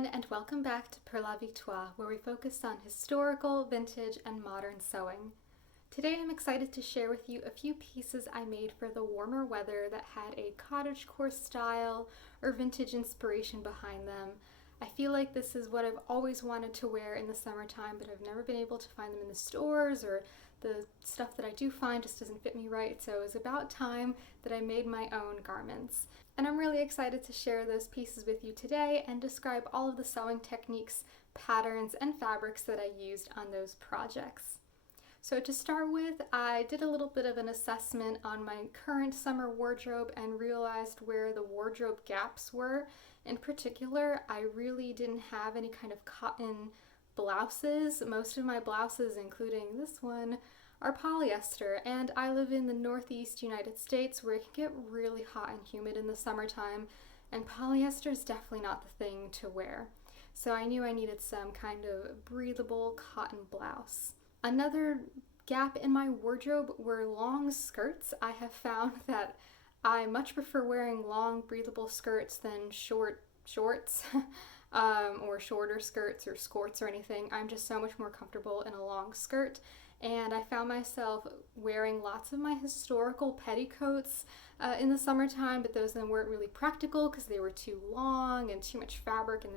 everyone, and welcome back to Per la Victoire, where we focus on historical, vintage, and modern sewing. Today I'm excited to share with you a few pieces I made for the warmer weather that had a cottagecore style or vintage inspiration behind them. I feel like this is what I've always wanted to wear in the summertime, but I've never been able to find them in the stores, or the stuff that I do find just doesn't fit me right, so it was about time that I made my own garments. And I'm really excited to share those pieces with you today and describe all of the sewing techniques, patterns, and fabrics that I used on those projects. So to start with, I did a little bit of an assessment on my current summer wardrobe and realized where the wardrobe gaps were. In particular, I really didn't have any kind of cotton blouses. Most of my blouses, including this one, are polyester, and I live in the Northeast United States where it can get really hot and humid in the summertime, and polyester is definitely not the thing to wear. So I knew I needed some kind of breathable cotton blouse. Another gap in my wardrobe were long skirts. I have found that I much prefer wearing long breathable skirts than shorts or shorter skirts or skirts or anything. I'm just so much more comfortable in a long skirt, and I found myself wearing lots of my historical petticoats in the summertime, but those then weren't really practical because they were too long and too much fabric, and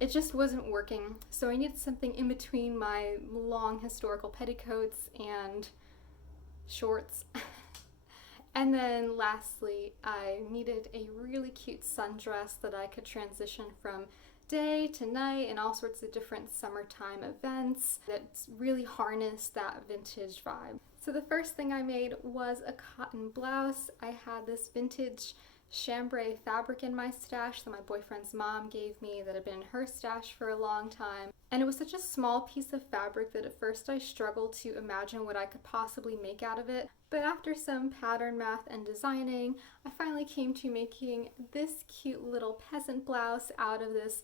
it just wasn't working. So I needed something in between my long historical petticoats and shorts. And then lastly, I needed a really cute sundress that I could transition from day to night and all sorts of different summertime events that really harness that vintage vibe. So the first thing I made was a cotton blouse. I had this vintage chambray fabric in my stash that my boyfriend's mom gave me that had been in her stash for a long time. And it was such a small piece of fabric that at first I struggled to imagine what I could possibly make out of it. But after some pattern math and designing, I finally came to making this cute little peasant blouse out of this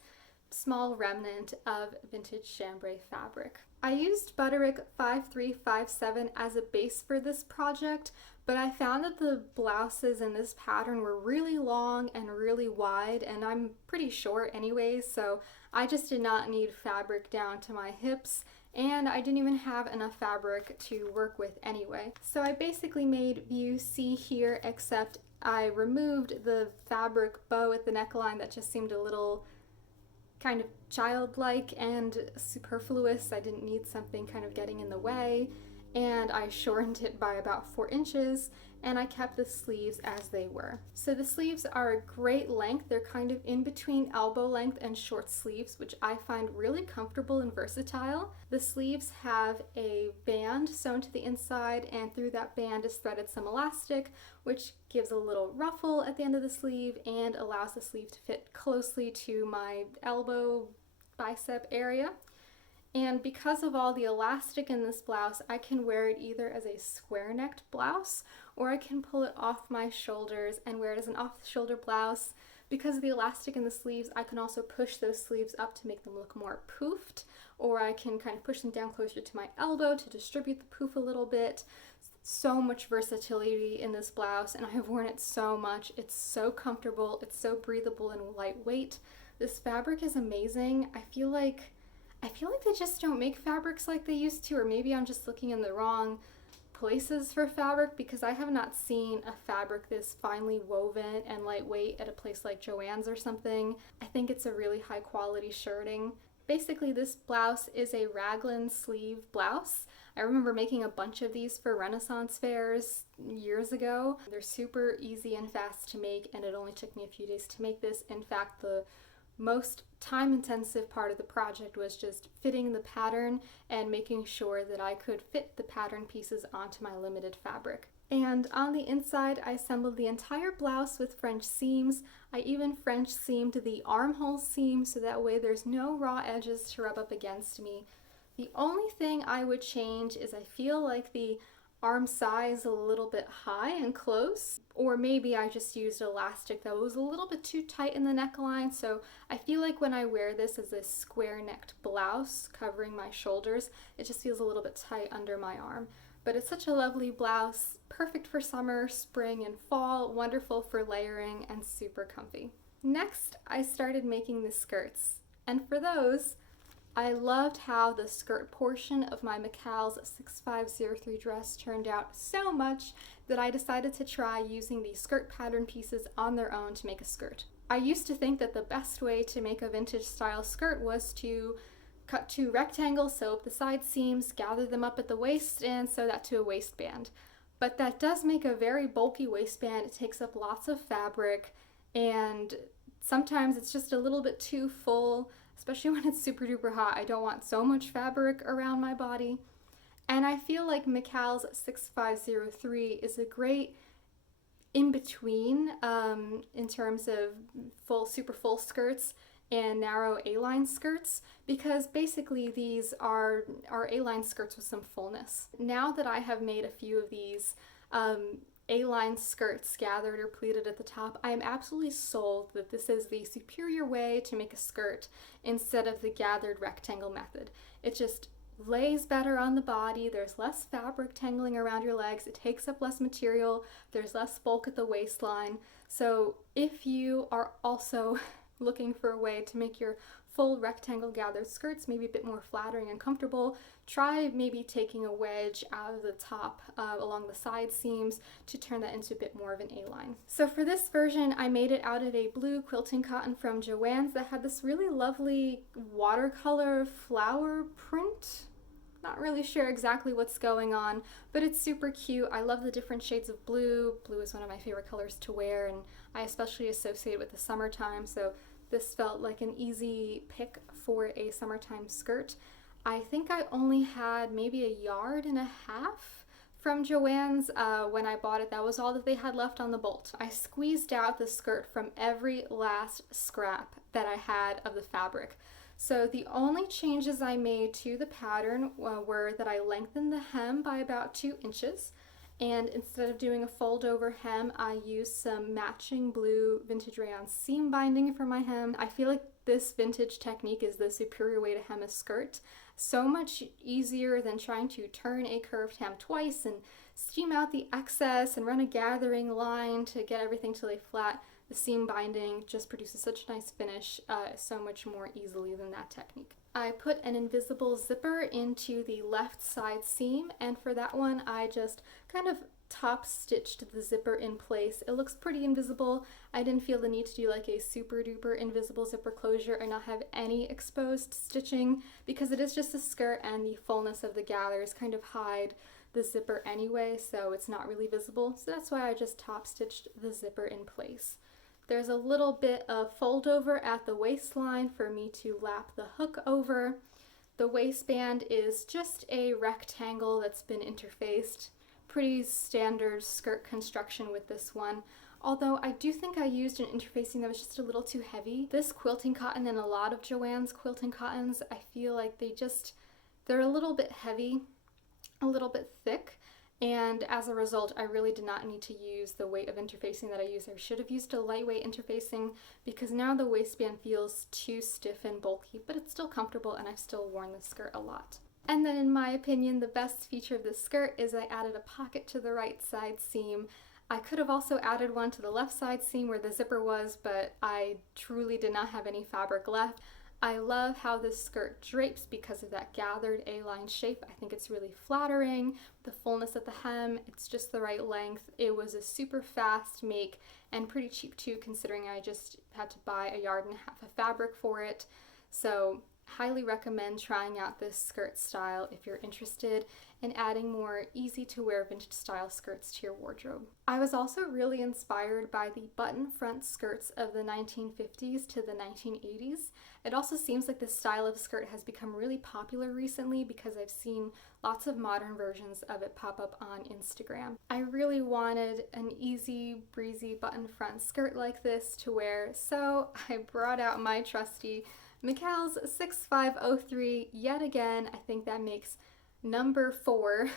small remnant of vintage chambray fabric. I used Butterick 5357 as a base for this project, but I found that the blouses in this pattern were really long and really wide, and I'm pretty short anyways, so I just did not need fabric down to my hips, and I didn't even have enough fabric to work with anyway. So I basically made view C here, except I removed the fabric bow at the neckline that just seemed a little kind of childlike and superfluous. I didn't need something kind of getting in the way, and I shortened it by about 4 inches, and I kept the sleeves as they were. So the sleeves are a great length. They're kind of in between elbow length and short sleeves, which I find really comfortable and versatile. The sleeves have a band sewn to the inside, and through that band is threaded some elastic, which gives a little ruffle at the end of the sleeve and allows the sleeve to fit closely to my elbow bicep area. And because of all the elastic in this blouse, I can wear it either as a square-necked blouse, or I can pull it off my shoulders and wear it as an off-the-shoulder blouse. Because of the elastic in the sleeves, I can also push those sleeves up to make them look more poofed, or I can kind of push them down closer to my elbow to distribute the poof a little bit. So much versatility in this blouse, and I have worn it so much. It's so comfortable, it's so breathable and lightweight. This fabric is amazing. I feel like they just don't make fabrics like they used to, or maybe I'm just looking in the wrong places for fabric, because I have not seen a fabric this finely woven and lightweight at a place like Joann's or something. I think it's a really high quality shirting. Basically, this blouse is a raglan sleeve blouse. I remember making a bunch of these for Renaissance fairs years ago. They're super easy and fast to make, and it only took me a few days to make this. In fact, the most time-intensive part of the project was just fitting the pattern and making sure that I could fit the pattern pieces onto my limited fabric. And on the inside, I assembled the entire blouse with French seams. I even French seamed the armhole seam so that way there's no raw edges to rub up against me. The only thing I would change is I feel like the arm size a little bit high and close, or maybe I just used elastic that was a little bit too tight in the neckline. So I feel like when I wear this as a square-necked blouse covering my shoulders, it just feels a little bit tight under my arm. But it's such a lovely blouse, perfect for summer, spring, and fall, wonderful for layering, and super comfy. Next, I started making the skirts. And for those, I loved how the skirt portion of my McCall's 6503 dress turned out so much that I decided to try using the skirt pattern pieces on their own to make a skirt. I used to think that the best way to make a vintage style skirt was to cut two rectangles, sew up the side seams, gather them up at the waist, and sew that to a waistband. But that does make a very bulky waistband. It takes up lots of fabric, and sometimes it's just a little bit too full, especially when it's super duper hot. I don't want so much fabric around my body. And I feel like McCall's 6503 is a great in between in terms of super full skirts and narrow A-line skirts, because basically these are A-line skirts with some fullness. Now that I have made a few of these A-line skirts gathered or pleated at the top, I am absolutely sold that this is the superior way to make a skirt instead of the gathered rectangle method. It just lays better on the body, there's less fabric tangling around your legs, it takes up less material, there's less bulk at the waistline. So if you are also looking for a way to make your full rectangle gathered skirts maybe a bit more flattering and comfortable, try maybe taking a wedge out of the top along the side seams to turn that into a bit more of an A-line. So for this version, I made it out of a blue quilting cotton from Joann's that had this really lovely watercolor flower print. Not really sure exactly what's going on, but it's super cute. I love the different shades of blue. Blue is one of my favorite colors to wear, and I especially associate it with the summertime, so this felt like an easy pick for a summertime skirt. I think I only had maybe 1.5 yards from Joann's when I bought it. That was all that they had left on the bolt. I squeezed out the skirt from every last scrap that I had of the fabric. So the only changes I made to the pattern were that I lengthened the hem by about 2 inches, and instead of doing a fold over hem, I used some matching blue vintage rayon seam binding for my hem. I feel like this vintage technique is the superior way to hem a skirt. So much easier than trying to turn a curved hem twice and steam out the excess and run a gathering line to get everything to lay flat. The seam binding just produces such a nice finish so much more easily than that technique. I put an invisible zipper into the left side seam, and for that one I just kind of top stitched the zipper in place. It looks pretty invisible. I didn't feel the need to do like a super duper invisible zipper closure and not have any exposed stitching, because it is just a skirt and the fullness of the gathers kind of hide the zipper anyway, so it's not really visible. So that's why I just top stitched the zipper in place. There's a little bit of fold over at the waistline for me to lap the hook over. The waistband is just a rectangle that's been interfaced. Pretty standard skirt construction with this one. Although I do think I used an interfacing that was just a little too heavy. This quilting cotton and a lot of Joann's quilting cottons, I feel like they're a little bit heavy, a little bit thick. And as a result, I really did not need to use the weight of interfacing that I used. I should have used a lightweight interfacing, because now the waistband feels too stiff and bulky, but it's still comfortable and I've still worn this skirt a lot. And then in my opinion, the best feature of this skirt is I added a pocket to the right side seam. I could have also added one to the left side seam where the zipper was, but I truly did not have any fabric left. I love how this skirt drapes because of that gathered A-line shape. I think it's really flattering. The fullness of the hem, it's just the right length. It was a super fast make and pretty cheap too, considering I just had to buy 1.5 yards of fabric for it. So highly recommend trying out this skirt style if you're interested in adding more easy to wear vintage style skirts to your wardrobe. I was also really inspired by the button front skirts of the 1950s to the 1980s. It also seems like this style of skirt has become really popular recently because I've seen lots of modern versions of it pop up on Instagram. I really wanted an easy breezy button front skirt like this to wear, so I brought out my trusty McCall's 6503 yet again. I think that makes number 4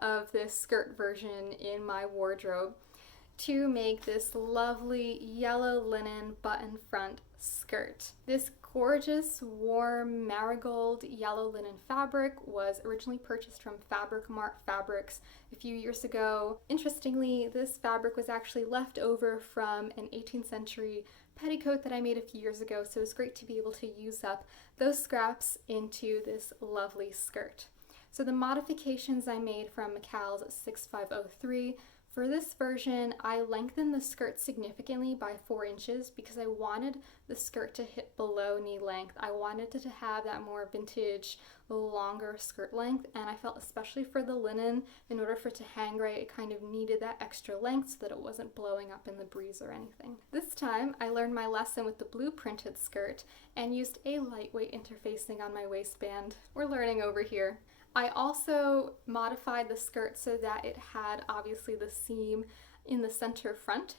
of this skirt version in my wardrobe to make this lovely yellow linen button front skirt. This gorgeous warm marigold yellow linen fabric was originally purchased from Fabric Mart Fabrics a few years ago. Interestingly, this fabric was actually left over from an 18th century petticoat that I made a few years ago, so it was great to be able to use up those scraps into this lovely skirt. So the modifications I made from McCall's 6503, for this version, I lengthened the skirt significantly by 4 inches because I wanted the skirt to hit below knee length. I wanted it to have that more vintage, longer skirt length, and I felt especially for the linen, in order for it to hang right, it kind of needed that extra length so that it wasn't blowing up in the breeze or anything. This time, I learned my lesson with the blue printed skirt and used a lightweight interfacing on my waistband. We're learning over here. I also modified the skirt so that it had obviously the seam in the center front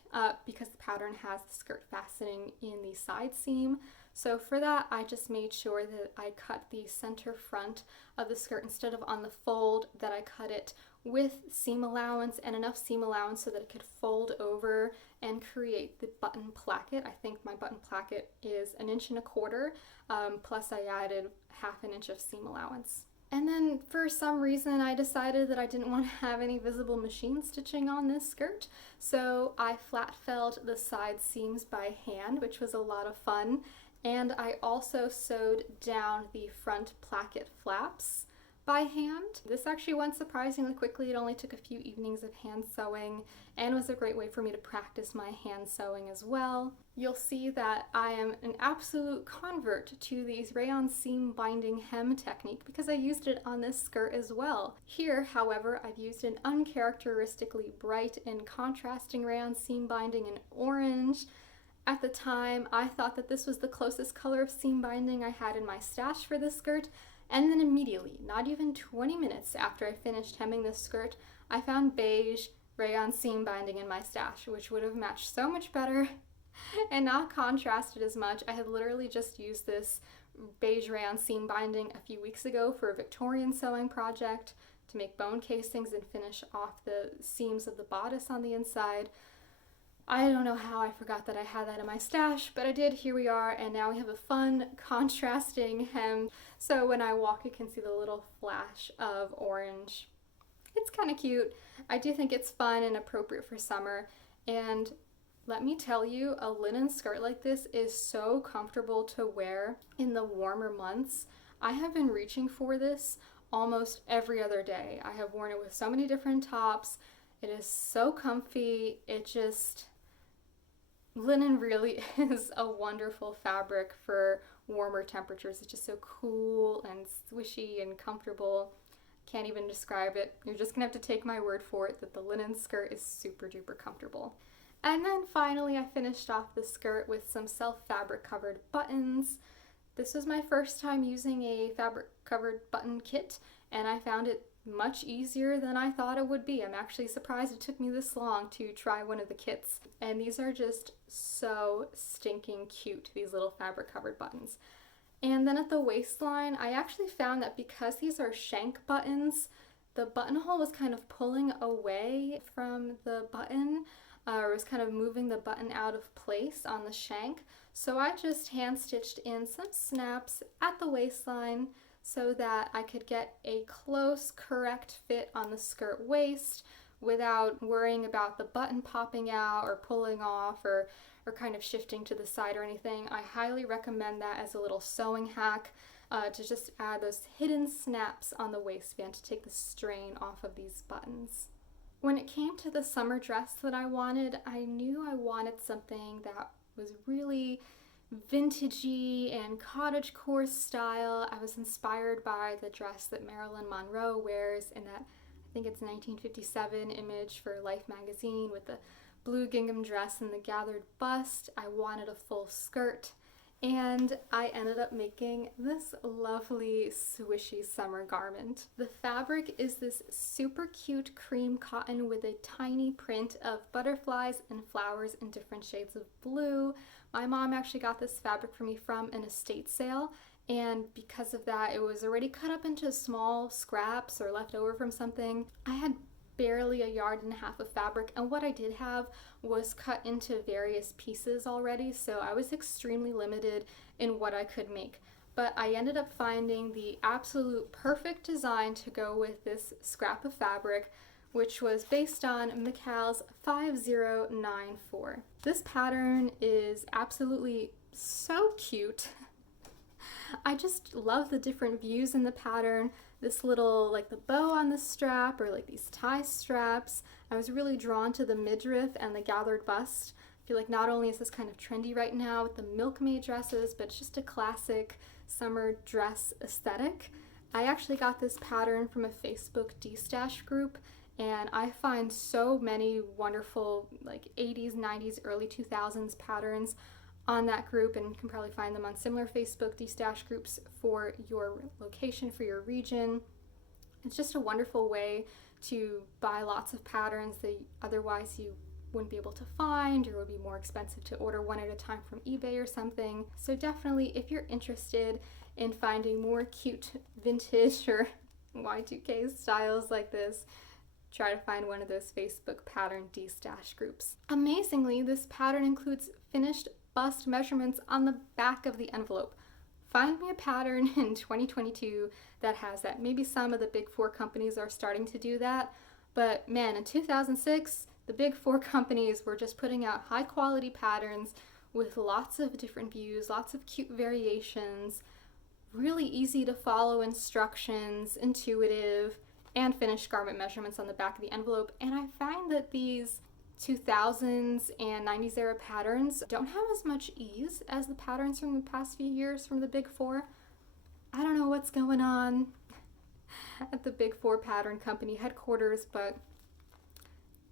because the pattern has the skirt fastening in the side seam. So for that, I just made sure that I cut the center front of the skirt instead of on the fold, that I cut it with seam allowance and enough seam allowance so that it could fold over and create the button placket. I think my button placket is 1.25 inches, plus I added 1/2 inch of seam allowance. And then for some reason I decided that I didn't want to have any visible machine stitching on this skirt, so I flat felled the side seams by hand, which was a lot of fun, and I also sewed down the front placket flaps by hand. This actually went surprisingly quickly. It only took a few evenings of hand sewing and was a great way for me to practice my hand sewing as well. You'll see that I am an absolute convert to these rayon seam binding hem technique because I used it on this skirt as well. Here, however, I've used an uncharacteristically bright and contrasting rayon seam binding in orange. At the time, I thought that this was the closest color of seam binding I had in my stash for this skirt, and then immediately, not even 20 minutes after I finished hemming this skirt, I found beige rayon seam binding in my stash, which would have matched so much better and not contrasted as much. I had literally just used this beige rayon seam binding a few weeks ago for a Victorian sewing project to make bone casings and finish off the seams of the bodice on the inside. I don't know how I forgot that I had that in my stash, but I did. Here we are, and now we have a fun contrasting hem. So when I walk, you can see the little flash of orange. It's kind of cute. I do think it's fun and appropriate for summer. And let me tell you, a linen skirt like this is so comfortable to wear in the warmer months. I have been reaching for this almost every other day. I have worn it with so many different tops. It is so comfy. Linen really is a wonderful fabric for warmer temperatures. It's just so cool and swishy and comfortable. Can't even describe it. You're just gonna have to take my word for it that the linen skirt is super duper comfortable. And then finally I finished off the skirt with some self fabric covered buttons. This was my first time using a fabric covered button kit, and I found it much easier than I thought it would be. I'm actually surprised it took me this long to try one of the kits. And these are just so stinking cute, these little fabric covered buttons. And then at the waistline, I actually found that because these are shank buttons, the buttonhole was kind of pulling away from the button, or was kind of moving the button out of place on the shank. So I just hand stitched in some snaps at the waistline so that I could get a close, correct fit on the skirt waist without worrying about the button popping out or pulling off or kind of shifting to the side or anything. I highly recommend that as a little sewing hack to just add those hidden snaps on the waistband to take the strain off of these buttons. When it came to the summer dress that I wanted, I knew I wanted something that was really vintagey and cottagecore style. I was inspired by the dress that Marilyn Monroe wears in that, I think it's 1957 image for Life magazine with the blue gingham dress and the gathered bust. I wanted a full skirt, and I ended up making this lovely swishy summer garment. The fabric is this super cute cream cotton with a tiny print of butterflies and flowers in different shades of blue. My mom actually got this fabric for me from an estate sale, and because of that, it was already cut up into small scraps or left over from something. I had barely 1.5 yards of fabric, and what I did have was cut into various pieces already, so I was extremely limited in what I could make. But I ended up finding the absolute perfect design to go with this scrap of fabric, which was based on McCall's 5094. This pattern is absolutely so cute. I just love the different views in the pattern. This little, like the bow on the strap, or like these tie straps. I was really drawn to the midriff and the gathered bust. I feel like not only is this kind of trendy right now with the milkmaid dresses, but it's just a classic summer dress aesthetic. I actually got this pattern from a Facebook D-Stash group, and I find so many wonderful like 80s, 90s, early 2000s patterns on that group, and you can probably find them on similar Facebook D-Stash groups for your location, for your region. It's just a wonderful way to buy lots of patterns that otherwise you wouldn't be able to find, or would be more expensive to order one at a time from eBay or something. So definitely, if you're interested in finding more cute vintage or Y2K styles like this, try to find one of those Facebook pattern D-Stash groups. Amazingly, this pattern includes finished bust measurements on the back of the envelope. Find me a pattern in 2022 that has that. Maybe some of the big four companies are starting to do that, but man, in 2006, the big four companies were just putting out high quality patterns with lots of different views, lots of cute variations, really easy to follow instructions, intuitive, and finished garment measurements on the back of the envelope. And I find that these 2000s and 90s era patterns don't have as much ease as the patterns from the past few years from the big four. I don't know what's going on at the big four pattern company headquarters, but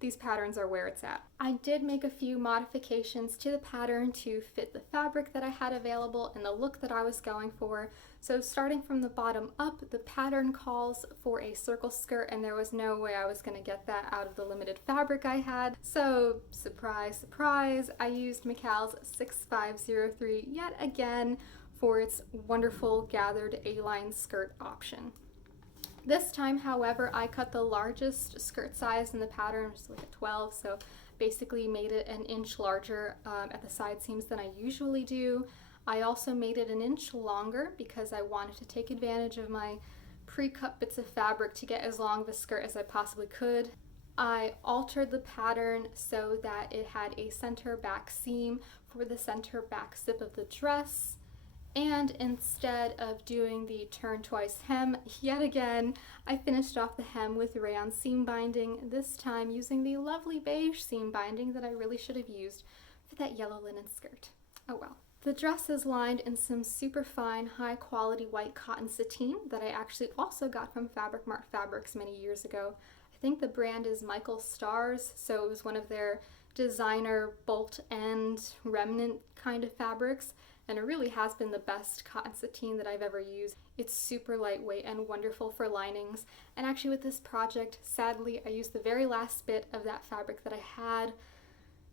these patterns are where it's at. I did make a few modifications to the pattern to fit the fabric that I had available and the look that I was going for. So starting from the bottom up, the pattern calls for a circle skirt, and there was no way I was going to get that out of the limited fabric I had. So surprise, surprise, I used McCall's 6503 yet again for its wonderful gathered A-line skirt option. This time, however, I cut the largest skirt size in the pattern, which is like a 12, so basically made it an inch larger at the side seams than I usually do. I also made it an inch longer because I wanted to take advantage of my pre-cut bits of fabric to get as long of a skirt as I possibly could. I altered the pattern so that it had a center back seam for the center back zip of the dress. And instead of doing the turn twice hem, yet again, I finished off the hem with rayon seam binding, this time using the lovely beige seam binding that I really should have used for that yellow linen skirt. Oh well. The dress is lined in some super fine, high quality white cotton sateen that I actually also got from Fabric Mart Fabrics many years ago. I think the brand is Michael Stars, so it was one of their designer bolt end remnant kind of fabrics. And it really has been the best cotton sateen that I've ever used. It's super lightweight and wonderful for linings. And actually with this project, sadly, I used the very last bit of that fabric that I had.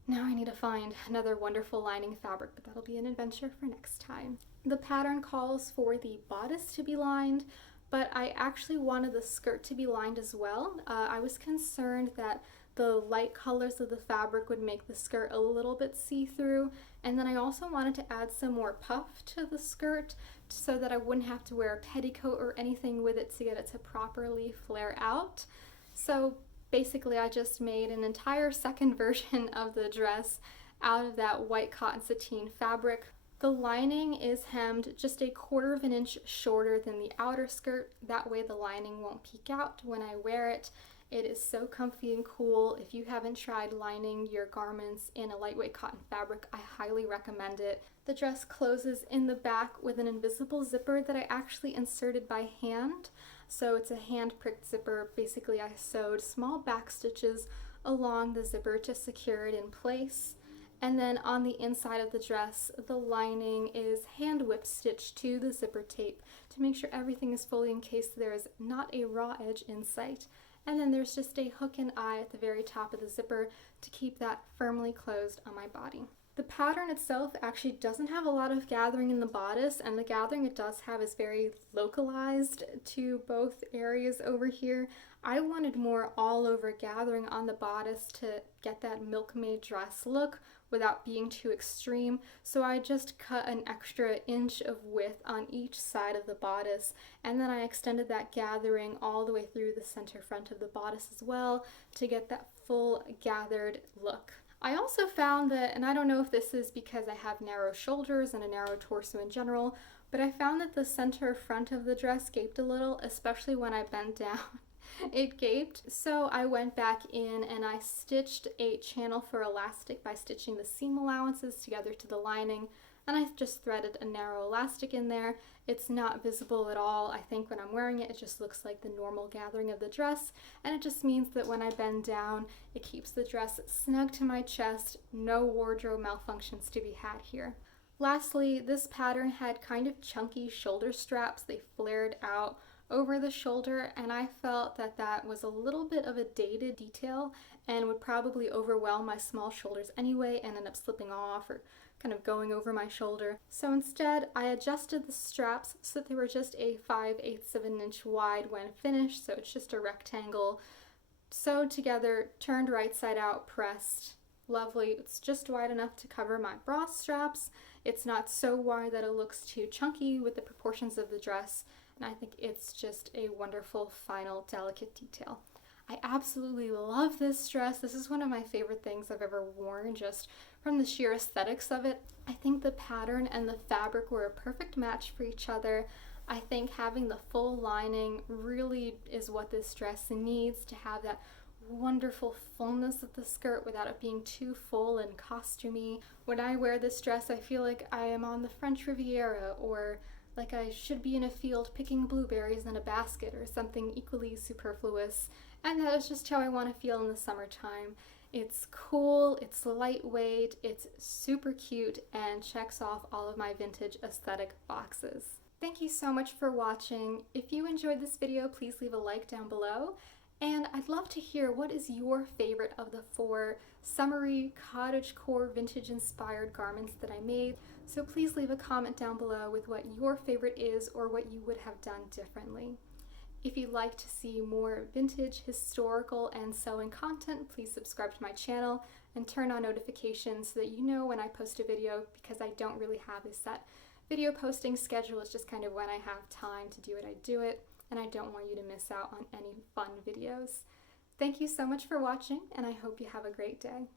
Now I need to find another wonderful lining fabric, but that'll be an adventure for next time. The pattern calls for the bodice to be lined, but I actually wanted the skirt to be lined as well. I was concerned that the light colors of the fabric would make the skirt a little bit see-through, and then I also wanted to add some more puff to the skirt so that I wouldn't have to wear a petticoat or anything with it to get it to properly flare out. So basically I just made an entire second version of the dress out of that white cotton sateen fabric. The lining is hemmed just 1/4 of an inch shorter than the outer skirt. That way the lining won't peek out when I wear it. It is so comfy and cool. If you haven't tried lining your garments in a lightweight cotton fabric, I highly recommend it. The dress closes in the back with an invisible zipper that I actually inserted by hand. So it's a hand-pricked zipper. Basically, I sewed small back stitches along the zipper to secure it in place. And then on the inside of the dress, the lining is hand whip stitched to the zipper tape to make sure everything is fully encased. There is not a raw edge in sight. And then there's just a hook and eye at the very top of the zipper to keep that firmly closed on my body. The pattern itself actually doesn't have a lot of gathering in the bodice, and the gathering it does have is very localized to both areas over here. I wanted more all over gathering on the bodice to get that milkmaid dress look without being too extreme, so I just cut an extra inch of width on each side of the bodice, and then I extended that gathering all the way through the center front of the bodice as well to get that full gathered look. I also found that, and I don't know if this is because I have narrow shoulders and a narrow torso in general, but I found that the center front of the dress gaped a little, especially when I bent down. It gaped, so I went back in and I stitched a channel for elastic by stitching the seam allowances together to the lining, and I just threaded a narrow elastic in there. It's not visible at all. I think when I'm wearing it, it just looks like the normal gathering of the dress, and it just means that when I bend down, it keeps the dress snug to my chest. No wardrobe malfunctions to be had here. Lastly, this pattern had kind of chunky shoulder straps. They flared out over the shoulder, and I felt that that was a little bit of a dated detail and would probably overwhelm my small shoulders anyway and end up slipping off or kind of going over my shoulder. So instead, I adjusted the straps so that they were just a 5/8 of an inch wide when finished, so it's just a rectangle sewed together, turned right side out, pressed. Lovely. It's just wide enough to cover my bra straps. It's not so wide that it looks too chunky with the proportions of the dress, and I think it's just a wonderful final delicate detail. I absolutely love this dress. This is one of my favorite things I've ever worn, just from the sheer aesthetics of it. I think the pattern and the fabric were a perfect match for each other. I think having the full lining really is what this dress needs to have that wonderful fullness of the skirt without it being too full and costumey. When I wear this dress, I feel like I am on the French Riviera, or like I should be in a field picking blueberries in a basket or something equally superfluous, and that is just how I want to feel in the summertime. It's cool, it's lightweight, it's super cute, and checks off all of my vintage aesthetic boxes. Thank you so much for watching. If you enjoyed this video, please leave a like down below. And I'd love to hear what is your favorite of the 4 summery cottagecore vintage inspired garments that I made. So please leave a comment down below with what your favorite is or what you would have done differently. If you'd like to see more vintage, historical, and sewing content, please subscribe to my channel and turn on notifications so that you know when I post a video, because I don't really have a set video posting schedule. It's just kind of when I have time to do it, I do it. And I don't want you to miss out on any fun videos. Thank you so much for watching, and I hope you have a great day.